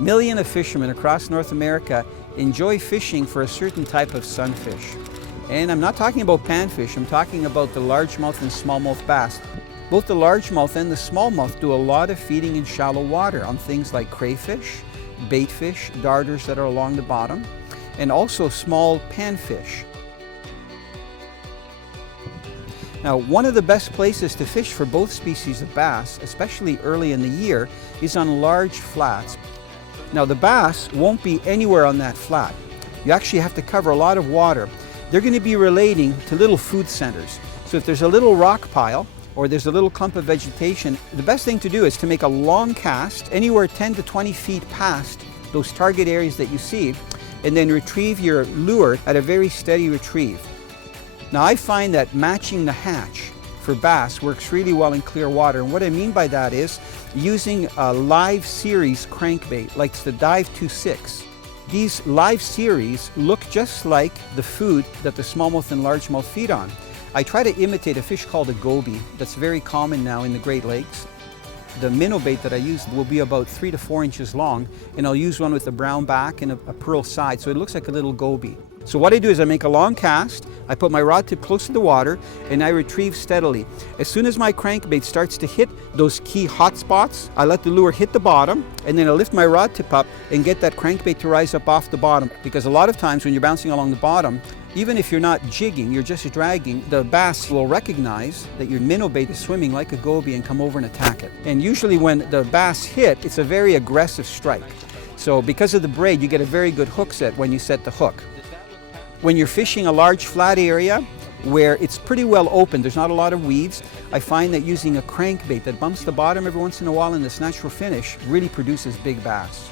Millions of fishermen across North America enjoy fishing for a certain type of sunfish. And I'm not talking about panfish, I'm talking about the largemouth and smallmouth bass. Both the largemouth and the smallmouth do a lot of feeding in shallow water on things like crayfish, baitfish, darters that are along the bottom, and also small panfish. Now, one of the best places to fish for both species of bass, especially early in the year, is on large flats. Now, the bass won't be anywhere on that flat. You actually have to cover a lot of water. They're going to be relating to little food centers. So if there's a little rock pile or there's a little clump of vegetation, the best thing to do is to make a long cast anywhere 10 to 20 feet past those target areas that you see, and then retrieve your lure at a very steady retrieve. Now, I find that matching the hatch for bass works really well in clear water, and what I mean by that is using a live series crankbait like the Dive 26. These live series look just like the food that the smallmouth and largemouth feed on. I try to imitate a fish called a goby that's very common now in the Great Lakes. The minnow bait that I use will be about 3 to 4 inches long, and I'll use one with a brown back and a pearl side, so it looks like a little goby. So what I do is I make a long cast, I put my rod tip close to the water, and I retrieve steadily. As soon as my crankbait starts to hit those key hot spots, I let the lure hit the bottom, and then I lift my rod tip up and get that crankbait to rise up off the bottom. Because a lot of times when you're bouncing along the bottom, even if you're not jigging, you're just dragging, the bass will recognize that your minnow bait is swimming like a goby and come over and attack it. And usually when the bass hit, it's a very aggressive strike. So because of the braid, you get a very good hook set when you set the hook. When you're fishing a large flat area where it's pretty well open, there's not a lot of weeds, I find that using a crankbait that bumps the bottom every once in a while in this natural finish really produces big bass.